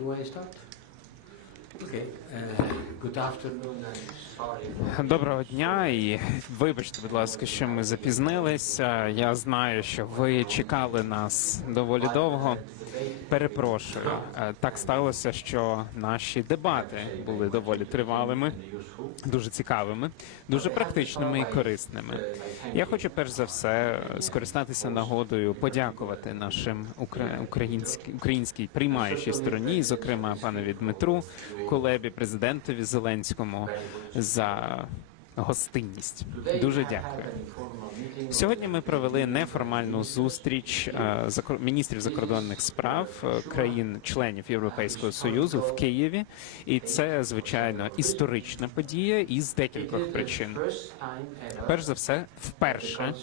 Do I start? Uh. Доброго дня і вибачте, будь ласка, що ми запізнилися. Я знаю, що ви чекали нас доволі довго. Перепрошую. Е, Так сталося, що наші дебати були доволі тривалими, дуже цікавими, дуже практичними і корисними. Я хочу перш за все скористатися нагодою, подякувати нашим укра- українській українській приймаючій стороні, зокрема панові Дмитру Кулебі, президентові Зеленському за гостинність. Дуже дякую. Сьогодні ми провели неформальну зустріч е, міністрів закордонних справ е, країн-членів Європейського союзу в Києві, і це звичайно історична подія із декількох причин. Перш за все, вперше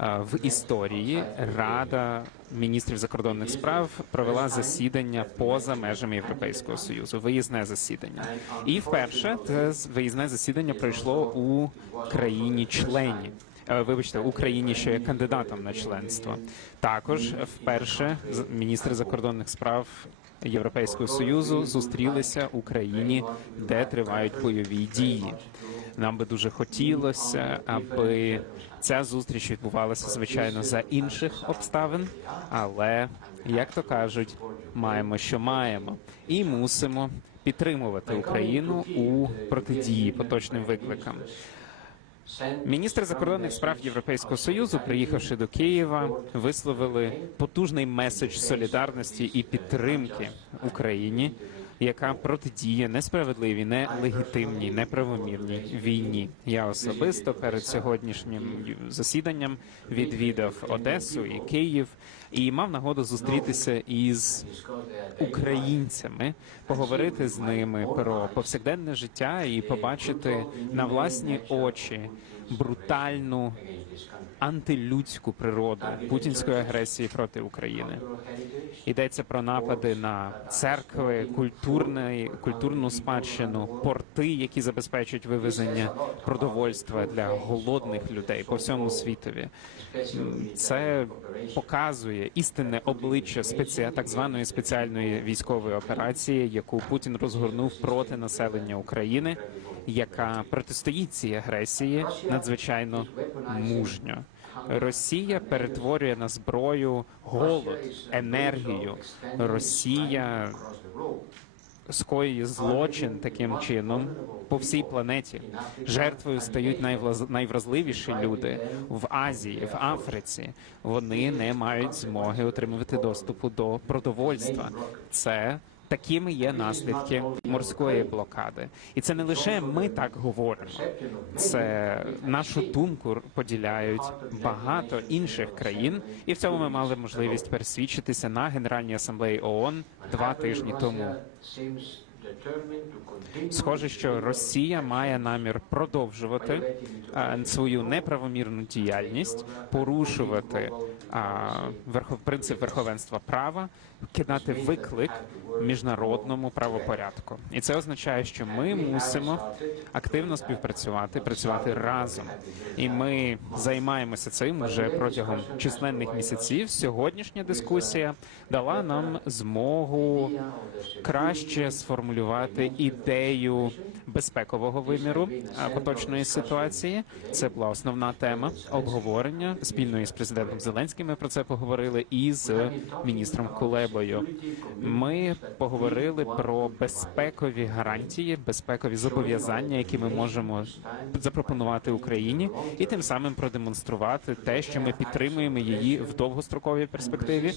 е, в історії Рада міністрів закордонних справ провела засідання поза межами Європейського союзу, виїзне засідання. І вперше це виїзне засідання пройшло у країні-члені. Е, Вибачте, Україні, що є кандидатом на членство. Також вперше міністри закордонних справ Європейського союзу зустрілися у країні, де тривають бойові дії. Нам би дуже хотілося, аби ця зустріч відбувалася звичайно за інших обставин, але як то кажуть, маємо, що маємо, і мусимо підтримувати Україну у протидії поточним викликам. Міністри закордонних справ Європейського союзу, приїхавши до Києва, висловили потужний меседж солідарності і підтримки Україні, яка протидіє несправедливій, нелегітимній, неправомірній війні. Я особисто перед сьогоднішнім засіданням відвідав Одесу і Київ і мав нагоду зустрітися із українцями, поговорити з ними про повсякденне життя і побачити на власні очі брутальну антилюдську природу путінської агресії проти України. Йдеться про напади на церкви, культурний, культурну спадщину, порти, які забезпечують вивезення продовольства для голодних людей по всьому світові. Це показує істинне обличчя спеці... так званої спеціальної військової операції, яку Путін розгорнув проти населення України, яка протистоїть цій агресії надзвичайно мужньо. Росія перетворює на зброю голод, енергію. Росія скоює злочин таким чином по всій планеті. Жертвою стають найвлаз- найвразливіші люди в Азії, в Африці. Вони не мають змоги отримувати доступу до продовольства. Це Такими є наслідки морської блокади, і це не лише ми так говоримо. Це нашу думку поділяють багато інших країн, і в цьому ми мали можливість пересвідчитися на Генеральній асамблеї ООН два тижні тому. Схоже, що Росія має намір продовжувати а, свою неправомірну діяльність, порушувати а, верхов, принцип верховенства права, кидати виклик міжнародному правопорядку. І це означає, що ми мусимо активно співпрацювати, працювати разом. І ми займаємося цим вже протягом численних місяців. Сьогоднішня дискусія дала нам змогу краще сформулювати ідею безпекового виміру поточної ситуації. Це була основна тема обговорення спільно із президентом Зеленським. Ми про це поговорили і з міністром Кулебою. Ми поговорили про безпекові гарантії, безпекові зобов'язання, які ми можемо запропонувати Україні, і тим самим продемонструвати те, що ми підтримуємо її в довгостроковій перспективі,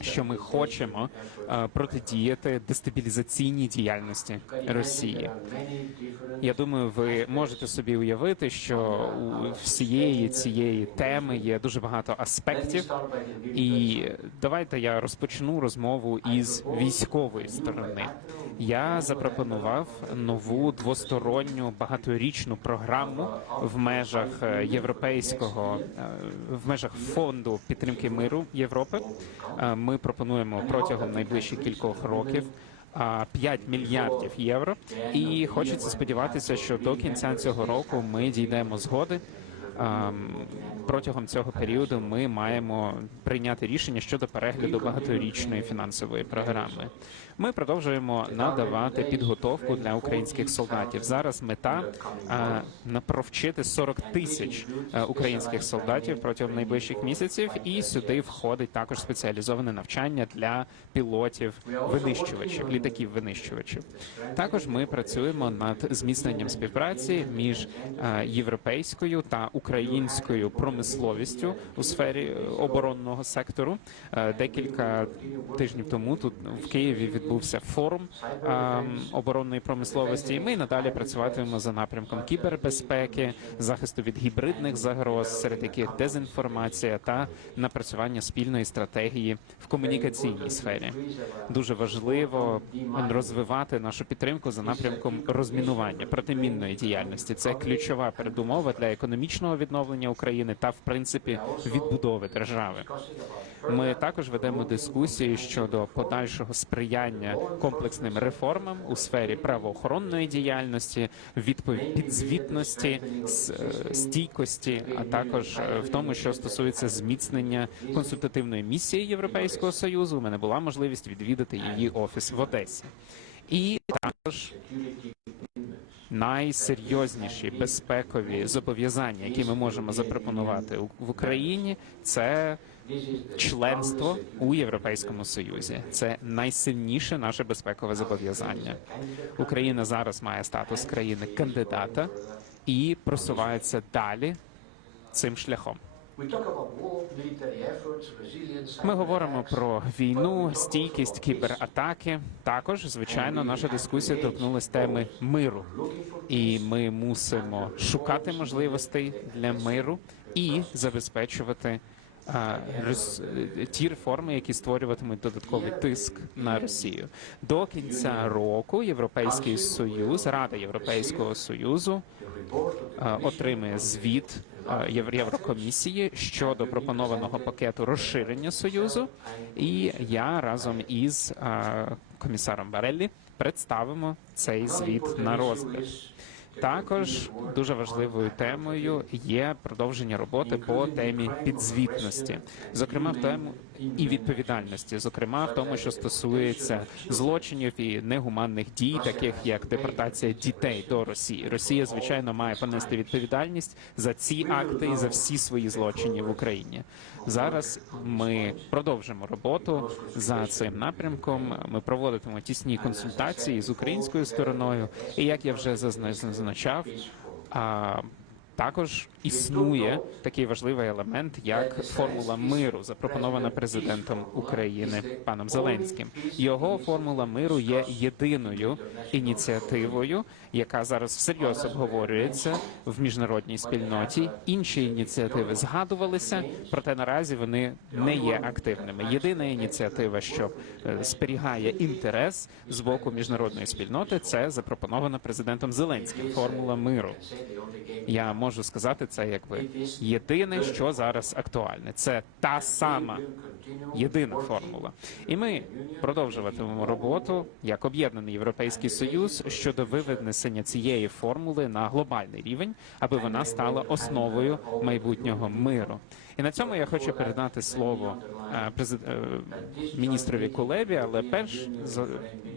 що ми хочемо е, протидіяти дестабілізаційній діяльності Росії. Я думаю, ви можете собі уявити, що у всієї цієї теми є дуже багато аспектів, і давайте я розпочну розмову із військової сторони. Я запропонував нову двосторонню багаторічну програму в межах е, європейського е, в межах фонду підтримки миру Європи. Е, Ми пропонуємо протягом найближчих кількох років. а, 5 мільярдів євро, і хочеться сподіватися, що до кінця цього року ми дійдемо згоди протягом цього періоду ми маємо прийняти рішення щодо перегляду багаторічної фінансової програми. Ми продовжуємо надавати підготовку для українських солдатів. Зараз мета е, провчити 40 тисяч е, українських солдатів протягом найближчих місяців, і сюди входить також спеціалізоване навчання для пілотів винищувачів, літаків винищувачів. Також ми працюємо над зміцненням співпраці між е, європейською та українською промисловістю у сфері е, оборонного сектору. Е, Декілька тижнів тому тут в Києві відбувся форум е, оборонної промисловості. І ми й надалі працюватимемо за напрямком кібербезпеки, захисту від гібридних загроз, серед яких дезінформація та напрацювання спільної стратегії в комунікаційній сфері. Дуже важливо розвивати нашу підтримку за напрямком розмінування протимінної діяльності. Це ключова передумова для економічного відновлення України та, в принципі, відбудови держави. Ми також ведемо дискусії щодо подальшого сприяння комплексним реформам у сфері правоохоронної діяльності, відпов- підзвітності, стійкості, а також е, в тому, що стосується зміцнення консультативної місії Європейського союзу. У мене була можливість відвідати її офіс в Одесі. І також найсерйозніші безпекові зобов'язання, які ми можемо запропонувати в Україні, це членство у Європейському Союзі. Це найсильніше наше безпекове зобов'язання. Україна зараз має статус країни кандидата і просувається далі цим шляхом. Ми говоримо про війну, стійкість, кібератаки. Також, звичайно, наша дискусія торкнулася теми миру, і ми мусимо шукати можливостей для миру і забезпечувати. а, е, Ті реформи, які створюватимуть додатковий тиск на Росію до кінця року, Європейський Союз, Рада Європейського Союзу е, отримує звіт Єврокомісії щодо пропонованого пакету розширення союзу. І я разом із е, комісаром Бареллі представимо цей звіт на розгляд. Також дуже важливою темою є продовження роботи по темі підзвітності, зокрема в тему і відповідальності, зокрема в тому, що стосується злочинів і негуманних дій, таких як депортація дітей до Росії. Росія, звичайно, має понести відповідальність за ці акти і за всі свої злочини в Україні. Зараз ми продовжимо роботу за цим напрямком. Ми проводитимемо тісні консультації з українською стороною. І як я вже зазначав, також існує такий важливий елемент, як формула миру, запропонована президентом України паном Зеленським. Його формула миру є єдиною ініціативою, яка зараз всерйоз обговорюється в міжнародній спільноті. Інші ініціативи згадувалися, проте наразі вони не є активними. Єдина ініціатива, що е, зберігає інтерес з боку міжнародної спільноти, це запропонована президентом Зеленським формула миру. Я можу сказати це якби єдине, що зараз актуальне. Це та сама єдина формула. І ми продовжуватимемо роботу як об'єднаний європейський союз щодо винесення цієї формули на глобальний рівень, аби вона стала основою майбутнього миру. І на цьому я хочу передати слово е, е, міністрові Кулебі, але перш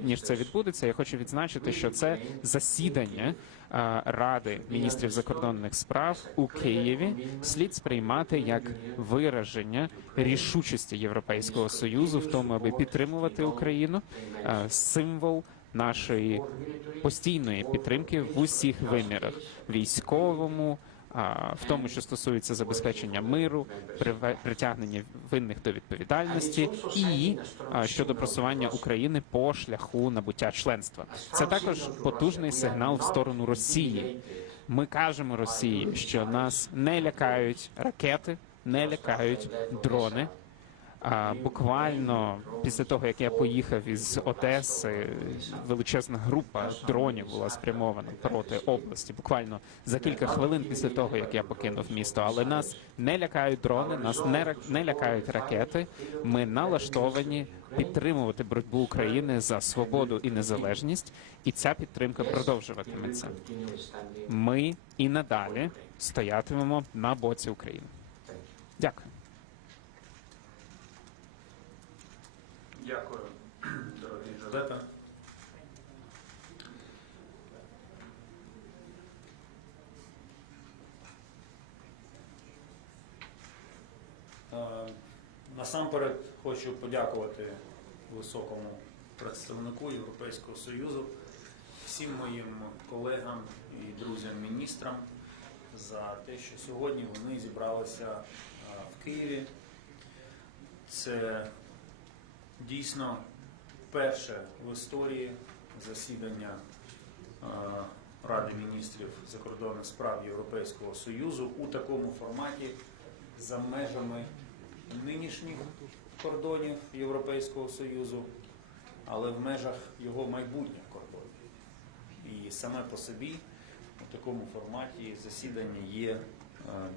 ніж це відбудеться, я хочу відзначити, що це засідання Ради міністрів закордонних справ у Києві слід сприймати як вираження рішучості Європейського союзу в тому, аби підтримувати Україну, е, символ нашої постійної підтримки в усіх вимірах військовому. В тому, що стосується забезпечення миру, притягнення винних до відповідальності, і щодо просування України по шляху набуття членства, це також потужний сигнал в сторону Росії. Ми кажемо Росії, що нас не лякають ракети, не лякають дрони. Буквально після того, як я поїхав із Одеси, величезна група дронів була спрямована проти області. Буквально за кілька хвилин після того, як я покинув місто. Але нас не лякають дрони, нас не не лякають ракети. Ми налаштовані підтримувати боротьбу України за свободу і незалежність, і ця підтримка продовжуватиметься. Ми і надалі стоятимемо на боці України. Дякую. Дякую, дорогий Жозепе. Е, Насамперед хочу подякувати високому представнику Європейського Союзу, всім моїм колегам і друзям-міністрам за те, що сьогодні вони зібралися е, в Києві. Це дійсно перше в історії засідання е, Ради міністрів закордонних справ Європейського Союзу у такому форматі за межами нинішніх кордонів Європейського Союзу, але в межах його майбутніх кордонів. І саме по собі у такому форматі засідання є е,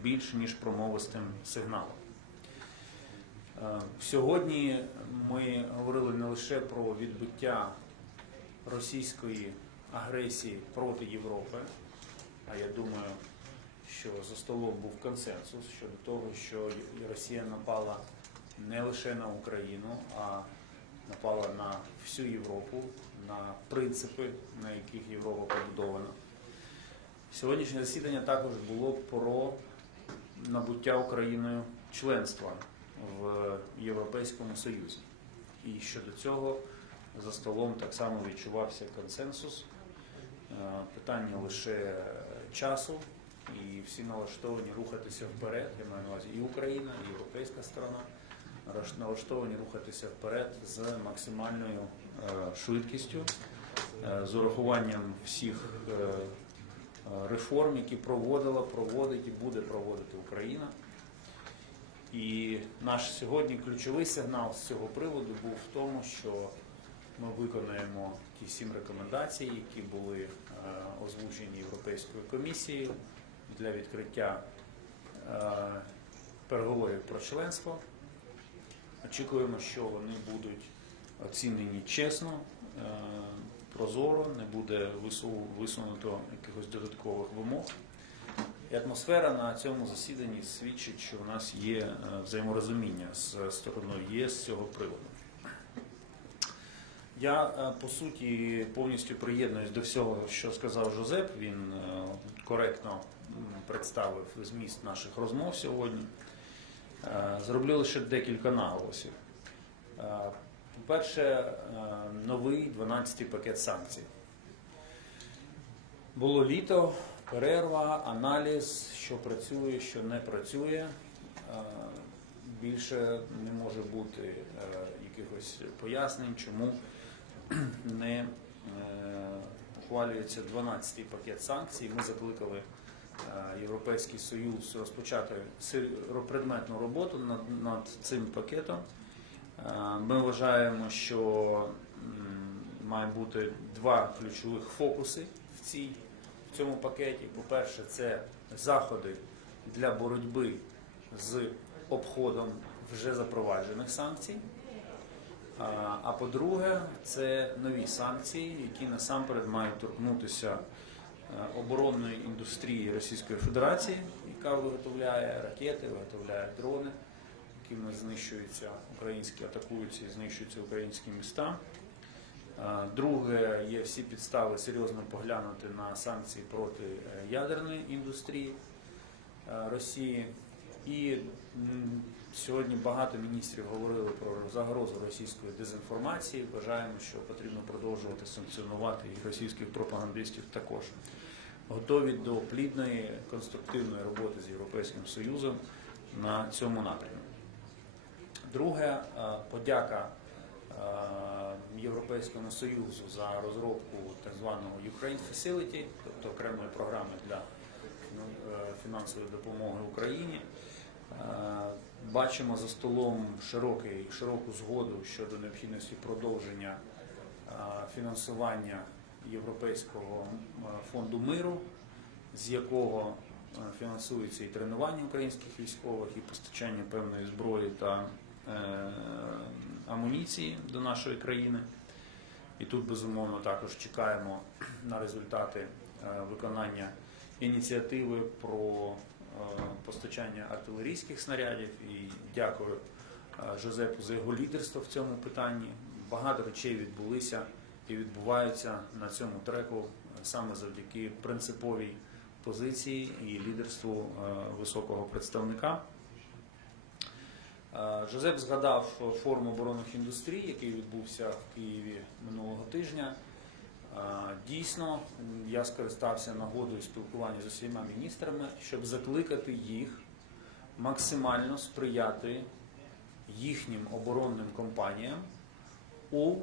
більш ніж промовистим сигналом. Е, Сьогодні ми говорили не лише про відбиття російської агресії проти Європи, а я думаю, що за столом був консенсус щодо того, що Росія напала не лише на Україну, а напала на всю Європу, на принципи, на яких Європа побудована. Сьогоднішнє засідання також було про набуття Україною членства в Європейському Союзі. І щодо цього за столом так само відчувався консенсус. Е, Питання лише часу, і всі налаштовані рухатися вперед. Я маю на увазі і Україна, і європейська сторона налаштовані рухатися вперед з максимальною е, швидкістю, е, з урахуванням всіх реформ, які проводила, проводить і буде проводити Україна. І наш сьогодні ключовий сигнал з цього приводу був в тому, що ми виконаємо ті сім рекомендацій, які були е, озвучені Європейською комісією для відкриття е, переговорів про членство. Очікуємо, що вони будуть оцінені чесно, е, прозоро, не буде вису- висунуто якихось додаткових вимог. І атмосфера на цьому засіданні свідчить, що у нас є е, взаєморозуміння з стороною ЄС з цього приводу. Я е, по суті повністю приєднуюсь до всього, що сказав Жозеп. Він е, коректно представив зміст наших розмов сьогодні. Е, Зроблю лише декілька наголосів. Е, По-перше, е, новий 12-й пакет санкцій. Було літо, перерва, аналіз, що працює, що не працює. Е, Більше не може бути е, якихось пояснень, чому не е, ухвалюється 12-й пакет санкцій. Ми закликали Європейський Союз розпочати предметну роботу над, над цим пакетом. Ми вважаємо, що має бути два ключових фокуси в, цій, цьому пакеті. По-перше, це заходи для боротьби з обходом вже запроваджених санкцій. А, А по-друге, це нові санкції, які насамперед мають торкнутися е, оборонної індустрії Російської Федерації, яка виготовляє ракети, виготовляє дрони, якими знищуються українські, атакуються і знищуються українські міста. Друге, є всі підстави серйозно поглянути на санкції проти е, ядерної індустрії е, Росії. І сьогодні багато міністрів говорили про загрозу російської дезінформації. Вважаємо, що потрібно продовжувати санкціонувати і російських пропагандистів також. Готові до плідної конструктивної роботи з Європейським Союзом на цьому напрямі. Друге, е, подяка Європейському Союзу за розробку так званого Ukraine Facility, тобто окремої програми для ну, е, фінансової допомоги Україні. Е, Бачимо за столом широкий, широку згоду щодо необхідності продовження е, фінансування Європейського фонду миру, з якого е, фінансується і тренування українських військових, і постачання певної зброї та е, амуніції до нашої країни. І тут, безумовно, також чекаємо на результати е, виконання ініціативи про постачання артилерійських снарядів. І дякую е, Жозепу за його лідерство в цьому питанні. Багато речей відбулися і відбуваються на цьому треку е, саме завдяки принциповій позиції і лідерству е, високого представника. Е, Жозеп згадав форум оборонних індустрій, який відбувся в Києві минулого тижня. Е, Дійсно, я скористався нагодою спілкування з усіма міністрами, щоб закликати їх максимально сприяти їхнім оборонним компаніям у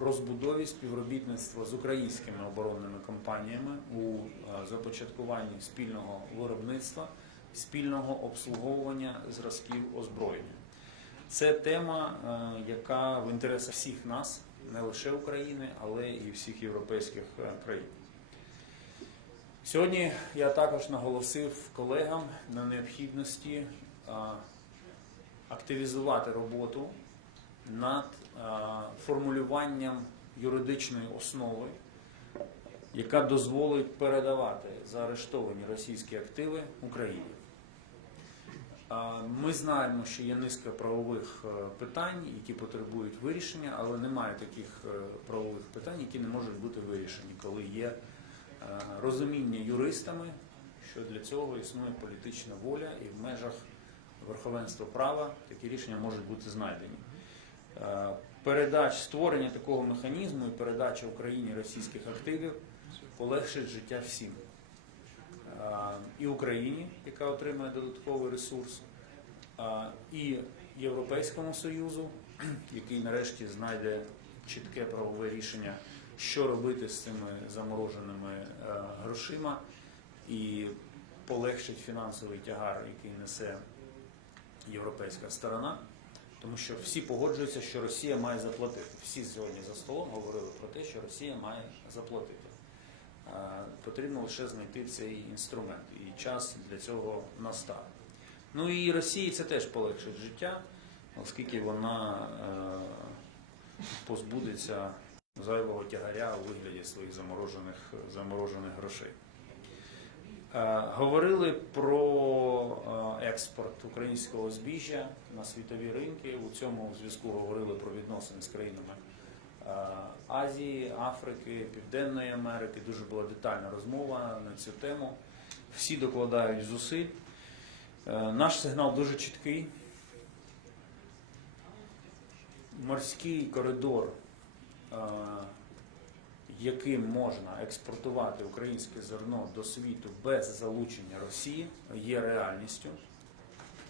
розбудові співробітництва з українськими оборонними компаніями у е, започаткуванні спільного виробництва, спільного обслуговування зразків озброєння. Це тема, е, яка в інтересах всіх нас, не лише України, але і всіх європейських е, країн. Сьогодні я також наголосив колегам на необхідності е, активізувати роботу над формулюванням юридичної основи, яка дозволить передавати заарештовані російські активи Україні. Ми знаємо, що є низка правових е, питань, які потребують вирішення, але немає таких е, правових питань, які не можуть бути вирішені, коли є е, розуміння юристами, що для цього існує політична воля і в межах верховенства права такі рішення можуть бути знайдені. Передач створення такого механізму і передача Україні російських активів полегшить життя всім. Е, І Україні, яка отримає додатковий ресурс, е, і Європейському Союзу, який нарешті знайде чітке правове рішення, що робити з цими замороженими е, грошима, і полегшить фінансовий тягар, який несе європейська сторона. Тому що всі погоджуються, що Росія має заплатити. Всі сьогодні за столом говорили про те, що Росія має заплатити. Потрібно лише знайти цей інструмент, і час для цього настав. Ну і Росії це теж полегшить життя, оскільки вона е, позбудеться зайвого тягаря у вигляді своїх заморожених, заморожених грошей. Е, Говорили про е, експорт українського збіжжя на світові ринки. У цьому зв'язку говорили про відносини з країнами Азії, Африки, Південної Америки. Дуже була детальна розмова на цю тему. Всі докладають зусиль. Е, Наш сигнал дуже чіткий. Морський коридор, е, яким можна експортувати українське зерно до світу без залучення Росії, є реальністю.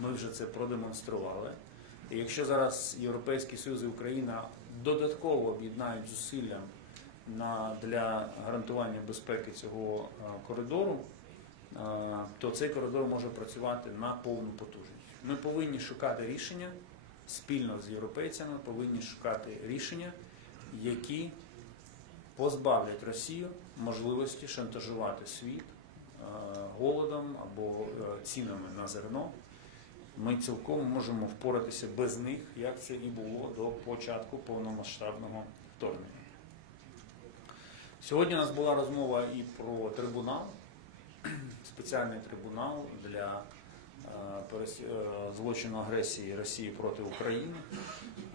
Ми вже це продемонстрували. І якщо зараз Європейський Союз і Україна додатково об'єднають зусилля на, для гарантування безпеки цього е, коридору, е, то цей коридор може працювати на повну потужність. Ми повинні шукати рішення спільно з європейцями, повинні шукати рішення, які позбавлять Росію можливості шантажувати світ е, голодом або цінами на зерно. Ми цілком можемо впоратися без них, як це і було до початку повномасштабного вторгнення. Сьогодні у нас була розмова і про трибунал, спеціальний трибунал для е, е, злочину агресії Росії проти України.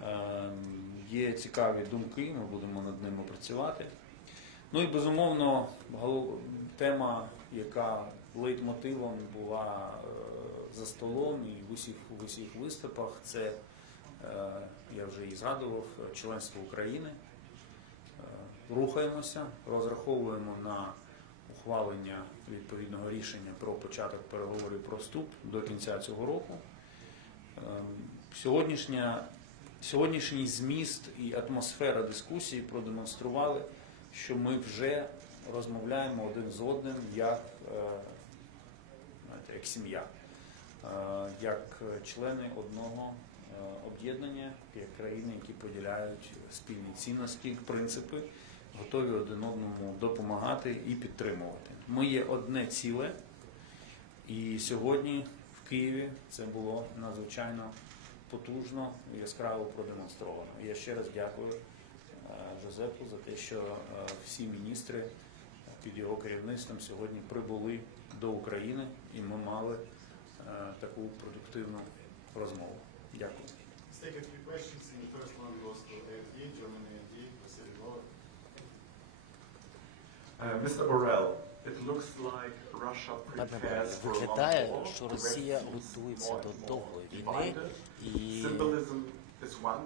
Е, Є цікаві думки, ми будемо над ними працювати. Ну і безумовно, тема, яка лейтмотивом була е, за столом і в усіх, в усіх виступах, це, е, я вже і згадував, членство України. Е, Рухаємося, розраховуємо на ухвалення відповідного рішення про початок переговорів про вступ до кінця цього року. Сьогоднішня, сьогоднішній зміст і атмосфера дискусії продемонстрували, що ми вже розмовляємо один з одним як, як сім'я, е, як члени одного е, об'єднання, як країни, які поділяють спільні цінності, принципи, готові один одному допомагати і підтримувати. Ми є одне ціле, і сьогодні в Києві це було надзвичайно потужно і яскраво продемонстровано. Я ще раз дякую е, Жозепу за те, що всі міністри під його керівництвом сьогодні прибули до України, і ми мали е, таку продуктивну розмову. Дякую. Take a few questions. And the first one goes to AFD, German AFD, Vasily Volov. Uh, Mr. Borrell, it looks like Russia Пане prepares Борис, for a long виглядає, що Росія готується до довгої війни, і You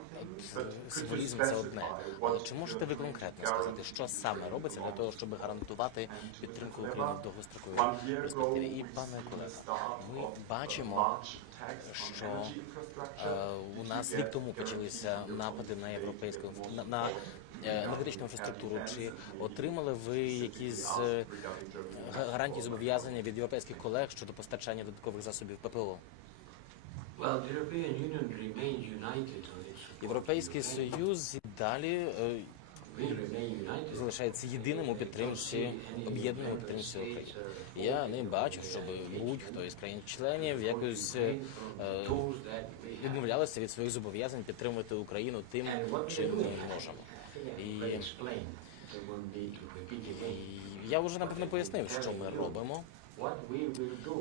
символізм це одне. Але чи можете ви конкретно сказати, що саме робиться для того, щоб гарантувати підтримку України в довгостроковій перспективі? І пане колега, ми бачимо, що е, у нас рік тому почалися напади на європейську на, на е, енергетичну інфраструктуру. Чи отримали ви якісь е, гарантії зобов'язання від європейських колег щодо постачання додаткових засобів ППО? Європейський союз і далі е, залишається єдиним у підтримці об'єднаної підтримці України. Я не бачу, щоб будь-хто із країн-членів якось е, відмовлялися від своїх зобов'язань підтримувати Україну тим, чим ми можемо. І я вже напевно пояснив, що ми робимо,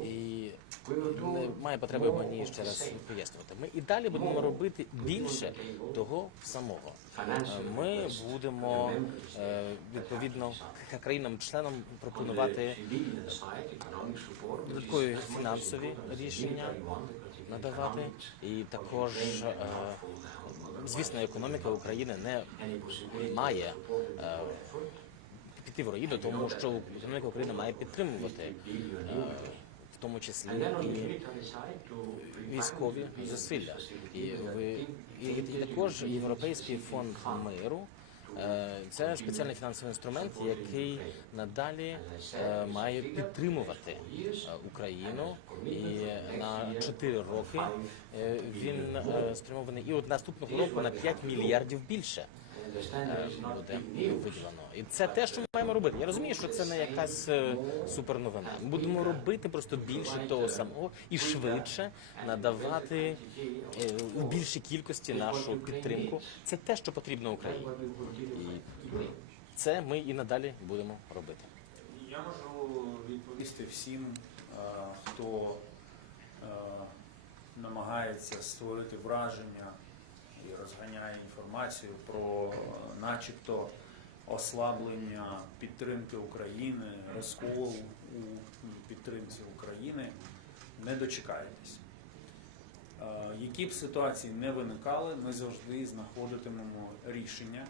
і немає потреби мені ще раз пояснювати. Ми і далі будемо робити більше того самого. Е, Ми будемо е, відповідно країнам-членам пропонувати додаткові фінансові рішення надавати, і також, е, звісно, економіка України не має піти в тому що економіка України має підтримувати, е, в тому числі і військові зусилля. І, і, і також Європейський фонд миру. е, Це спеціальний фінансовий інструмент, який надалі е, має підтримувати Україну. І на 4 роки він спрямований. І от наступного року на 5 мільярдів більше буде виділено. І це те, що ми маємо робити. Я розумію, що це не якась е, суперновина. Ми будемо робити просто більше того самого і швидше надавати е, у більшій кількості нашу підтримку. Це те, що потрібно Україні. І це ми і надалі будемо робити. Я можу відповісти всім, е, хто е, намагається створити враження і розганяє інформацію про е, начебто ослаблення підтримки України, розкол у підтримці України. Не дочекаєтесь. Е, Які б ситуації не виникали, ми завжди знаходитимемо рішення.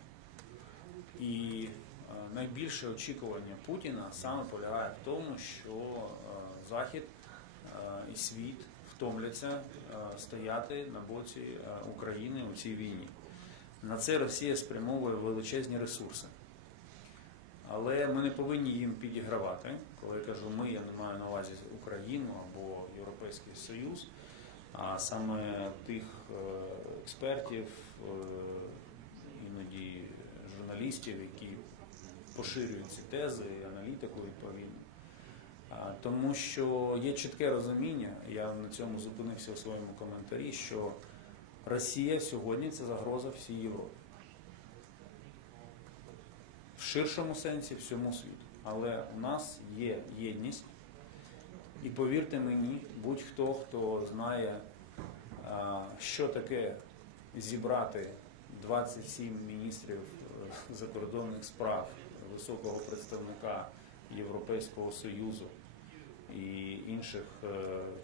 І е, найбільше очікування Путіна саме полягає в тому, що Захід і світ втомляться е, стояти на боці е, України у цій війні. На це Росія спрямовує величезні ресурси. Але ми не повинні їм підігравати. Коли я кажу ми, я не маю на увазі Україну або Європейський Союз, а саме тих е, експертів, іноді журналістів, які поширюють ці тези аналітику відповідно. Тому що є чітке розуміння, я на цьому зупинився у своєму коментарі, що Росія сьогодні це загроза всій Європі. В ширшому сенсі всьому світу. Але у нас є єдність. І повірте мені, будь-хто, хто знає, що таке зібрати 27 міністрів закордонних справ, високого представника Європейського Союзу і інших е,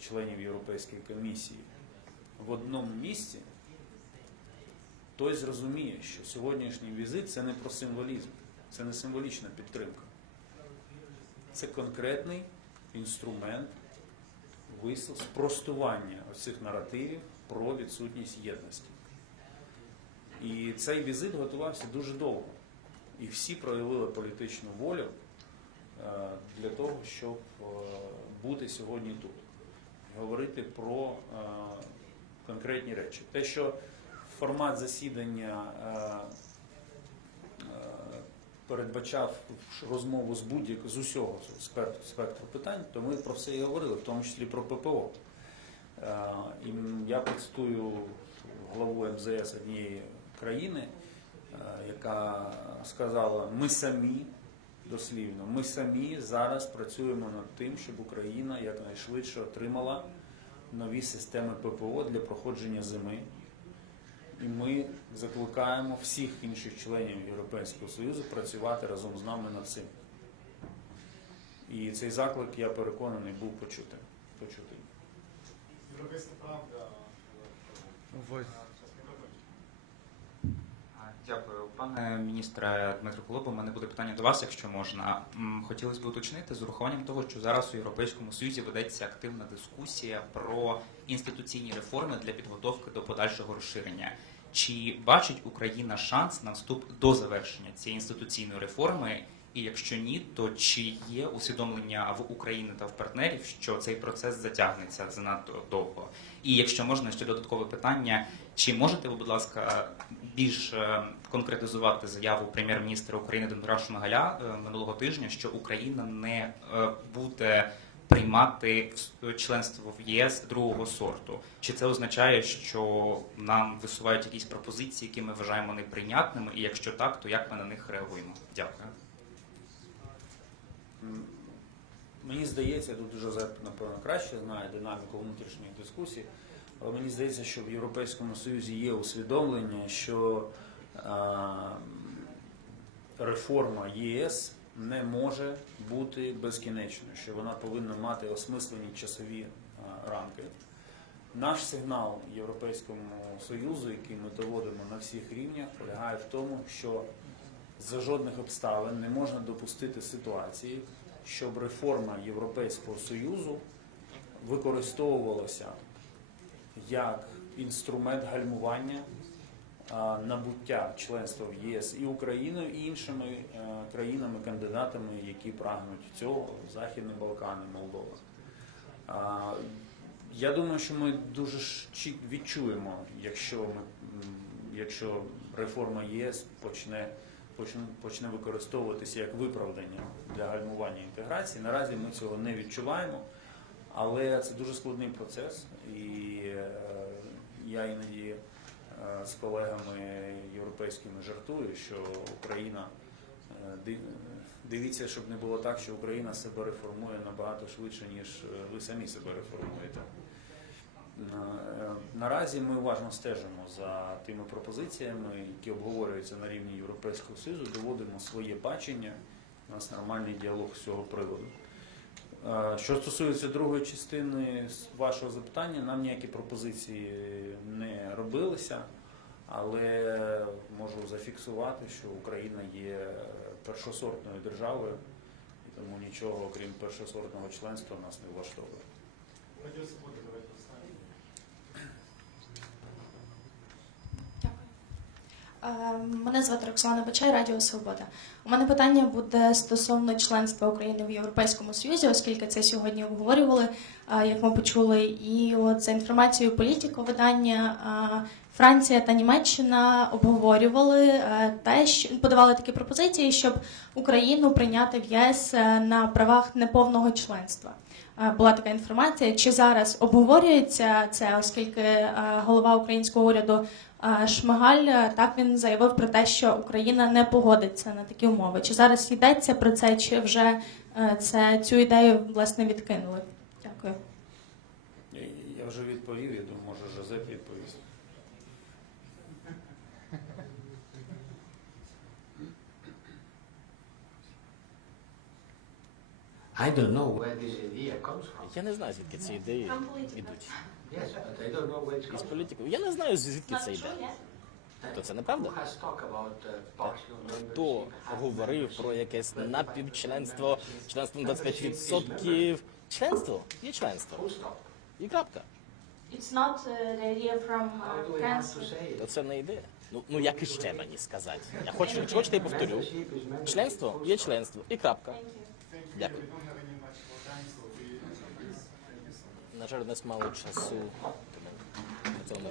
членів Європейської комісії в одному місці, той зрозуміє, що сьогоднішній візит це не про символізм, це не символічна підтримка. Це конкретний інструмент висл- спростування оцих наративів про відсутність єдності. І цей візит готувався дуже довго. І всі проявили політичну волю для того, щоб е, бути сьогодні тут. Говорити про е, конкретні речі. Те, що формат засідання е, е, передбачав розмову з будь-якого з усього спектру, питань, то ми про все і говорили, в тому числі про ППО. Е, І я процитую главу МЗС однієї країни, е, яка сказала: ми самі, дослівно, ми самі зараз працюємо над тим, щоб Україна якнайшвидше отримала нові системи ППО для проходження зими. І ми закликаємо всіх інших членів Європейського Союзу працювати разом з нами над цим. І цей заклик, я переконаний, був почутий. почутий. Європейська правда. Ой. Час мікрофон. А, Дякую, пане міністре Дмитро Колоба. У мене буде питання до вас, якщо можна. Хотілося б уточнити з урахуванням того, що зараз у Європейському Союзі ведеться активна дискусія про інституційні реформи для підготовки до подальшого розширення. Чи бачить Україна шанс на вступ до завершення цієї інституційної реформи? І якщо ні, то чи є усвідомлення в України та в партнерів, що цей процес затягнеться занадто довго? І якщо можна ще додаткове питання, чи можете ви, будь ласка, більш е, конкретизувати заяву прем'єр-міністра України Дмитра Шмигаля е, минулого тижня, що Україна не е, буде приймати членство в ЄС другого сорту? Чи це означає, що нам висувають якісь пропозиції, які ми вважаємо неприйнятними? І якщо так, то як ми на них реагуємо? Дякую. Мені здається, тут Жозеп, напевно, краще знає динаміку внутрішніх дискусій, але мені здається, що в Європейському Союзі є усвідомлення, що реформа єС не може бути безкінечною, що вона повинна мати осмислені часові рамки. Наш сигнал Європейському Союзу, який ми доводимо на всіх рівнях, полягає в тому, що за жодних обставин не можна допустити ситуації, щоб реформа Європейського Союзу використовувалася як інструмент гальмування набуття членства в ЄС і Україною, і іншими е, країнами-кандидатами, які прагнуть цього Західні Балкани, Молдова. Я думаю, що ми дуже відчуємо, якщо ми якщо реформа ЄС почне почне, використовуватися як виправдання для гальмування інтеграції. Наразі ми цього не відчуваємо, але це дуже складний процес, і е, я іноді е, з колегами європейськими жартую, що Україна е, дивіться, щоб не було так, що Україна себе реформує набагато швидше, ніж ви самі себе реформуєте. На- Наразі ми уважно стежимо за тими пропозиціями, які обговорюються на рівні Європейського Союзу, доводимо своє бачення. У нас нормальний діалог з цього приводу. Е, Що стосується другої частини вашого запитання, нам ніякі пропозиції не робилися, але можу зафіксувати, що Україна є першосортною державою, тому нічого, окрім першосортного членства, нас не влаштовує. Радіо Свобода, давайте останнє. Дякую. Е, Мене звати Роксолана Бачай, Радіо Свобода. У мене питання буде стосовно членства України в Європейському Союзі, оскільки це сьогодні обговорювали, е, як ми почули. І от за інформацією політико видання е, Франція та Німеччина обговорювали е, те, що подавали такі пропозиції, щоб Україну прийняти в ЄС на правах неповного членства. Була така інформація. Чи зараз обговорюється це, оскільки голова українського уряду Шмигаль е, так він заявив про те, що Україна не погодиться на такі умови. Чи зараз йдеться про це, чи вже е, це цю ідею власне відкинули? Дякую. Я, вже відповів, я думаю, може Жозеп відповість. I don't know where this idea comes from. Я не знаю, звідки ці ідеї йдуть. Yes, but I don't know where it Із comes from. політиків. Я не знаю, звідки це йде. То це неправда? Who has talked about uh, partial Хто membership? говорив про якесь напівчленство, членство на 25%? Членство є членство. Full stop. І крапка. It's not the idea from How do we have to say То it? це не ідея. Ну, ну як іще мені сказати? Я хочу, хочете, я повторю. Membership is membership. Членство є членство. І крапка. Дякую. You so much. На жаль, у нас мало часу, тому